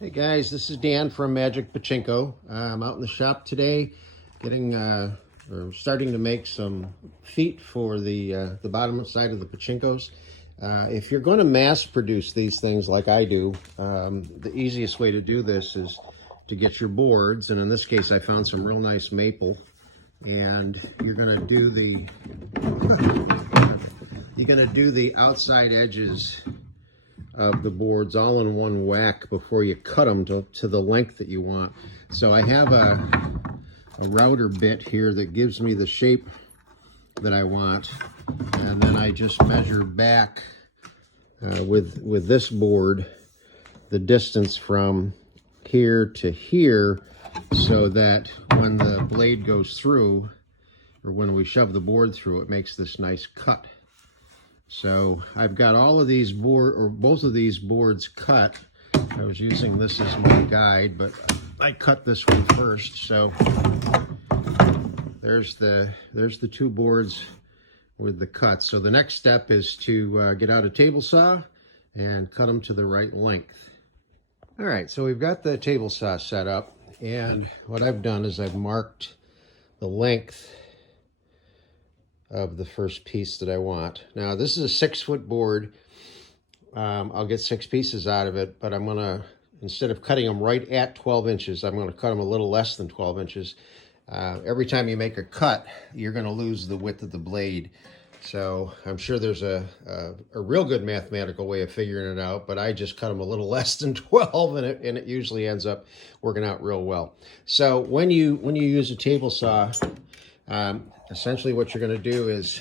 Hey guys, this is Dan from Magic Pachinko. I'm out in the shop today, getting or starting to make some feet for the bottom side of the pachinkos. If you're going to mass produce these things like I do, the easiest way to do this is to get your boards, and in this case, I found some real nice maple, and you're going to do the outside edges of the boards all in one whack before you cut them to the length that you want. So I have a router bit here that gives me the shape that I want, and then I just measure back with this board the distance from here to here, so that when the blade goes through, or when we shove the board through, it makes this nice cut. So I've got all of these both of these boards cut. I was using this as my guide, but I cut this one first. So there's the two boards with the cuts. So the next step is to get out a table saw and cut them to the right length. All right, so we've got the table saw set up, and what I've done is I've marked the length of the first piece that I want. Now this is a 6-foot board. I'll get 6 pieces out of it, but I'm gonna, instead of cutting them right at 12 inches, I'm gonna cut them a little less than 12 inches. Every time you make a cut, you're gonna lose the width of the blade. So I'm sure there's a real good mathematical way of figuring it out, but I just cut them a little less than 12, and it usually ends up working out real well. So when you use a table saw, essentially what you're going to do is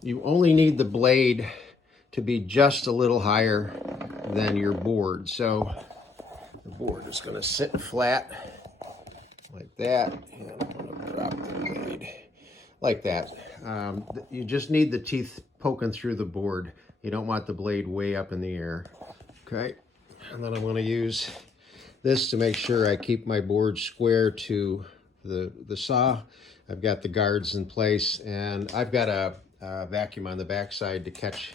you only need the blade to be just a little higher than your board. So the board is going to sit flat like that, and I'm going to drop the blade like that. You just need the teeth poking through the board. You don't want the blade way up in the air. Okay, and then I'm going to use this to make sure I keep my board square to the saw. I've got the guards in place, and I've got a vacuum on the backside to catch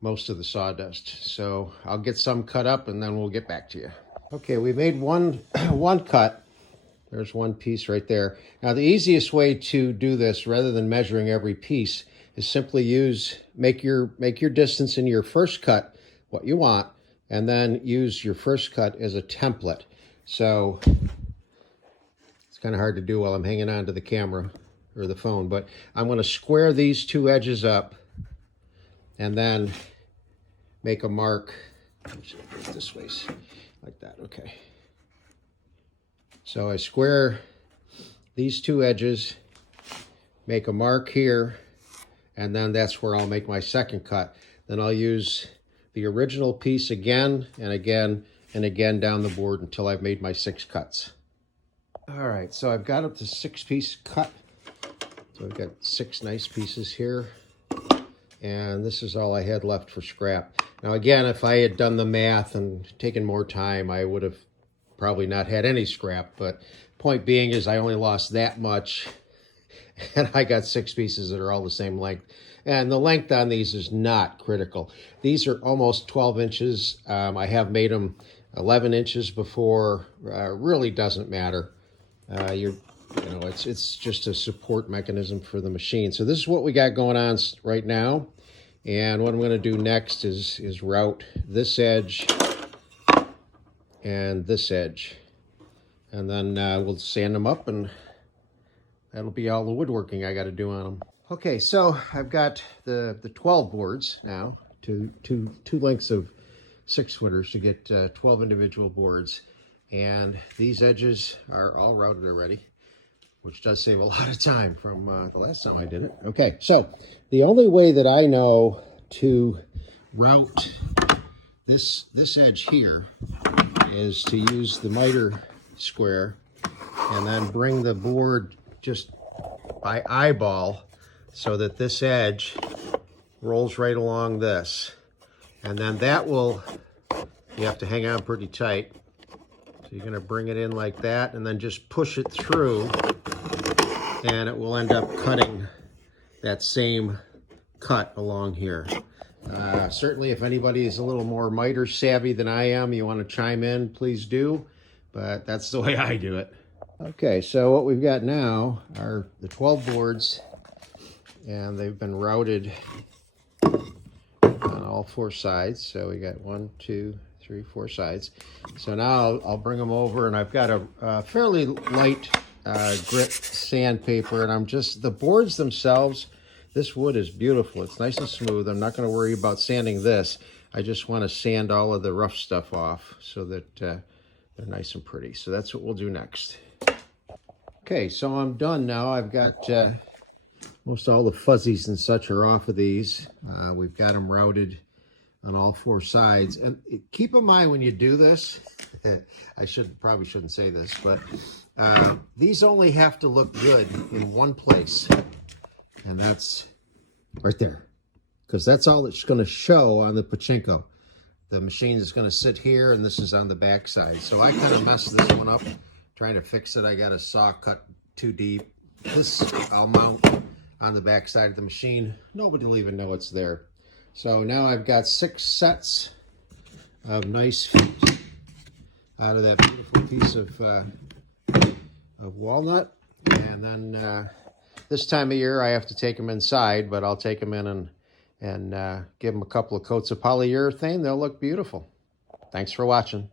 most of the sawdust. So I'll get some cut up, and then we'll get back to you. Okay, we made one cut. There's one piece right there. Now the easiest way to do this, rather than measuring every piece, is simply make your distance in your first cut what you want, and then use your first cut as a template. So kind of hard to do while I'm hanging on to the camera or the phone, but I'm going to square these two edges up and then make a mark. This way, like that. Okay. So I square these two edges, make a mark here, and then that's where I'll make my second cut. Then I'll use the original piece again and again and again down the board until I've made my 6 cuts. All right, so I've got up to 6-piece cut. So I've got 6 nice pieces here. And this is all I had left for scrap. Now again, if I had done the math and taken more time, I would have probably not had any scrap. But point being is I only lost that much, and I got 6 pieces that are all the same length. And the length on these is not critical. These are almost 12 inches. I have made them 11 inches before. Really doesn't matter. It's just a support mechanism for the machine. So this is what we got going on right now. And what I'm going to do next is route this edge and this edge. And then we'll sand them up, and that'll be all the woodworking I got to do on them. Okay, so I've got the 12 boards now, two lengths of 6-footers to get 12 individual boards. And these edges are all routed already, which does save a lot of time from the last time I did it. Okay, so the only way that I know to route this edge here is to use the miter square and then bring the board just by eyeball so that this edge rolls right along this. And then that will, you have to hang on pretty tight. So you're going to bring it in like that and then just push it through, and it will end up cutting that same cut along here. Certainly, if anybody is a little more miter savvy than I am, you want to chime in, please do. But that's the way I do it. Okay, so what we've got now are the 12 boards, and they've been routed on all 4 sides. So we got 1, 2, 3, 4 sides. So now I'll bring them over, and I've got a fairly light grit sandpaper, and I'm just, the boards themselves, this wood is beautiful. It's nice and smooth. I'm not going to worry about sanding this. I just want to sand all of the rough stuff off so that they're nice and pretty. So that's what we'll do next. Okay, so I'm done now. I've got most all the fuzzies and such are off of these. We've got them routed on all 4 sides. And keep in mind when you do this, I probably shouldn't say this, but these only have to look good in one place. And that's right there. Because that's all it's going to show on the pachinko. The machine is going to sit here, and this is on the back side. So I kind of messed this one up. Trying to fix it, I got a saw cut too deep. This I'll mount on the back side of the machine. Nobody will even know it's there. So now I've got 6 sets of nice feet out of that beautiful piece of walnut. And then this time of year I have to take them inside, but I'll take them in and give them a couple of coats of polyurethane. They'll look beautiful. Thanks for watching.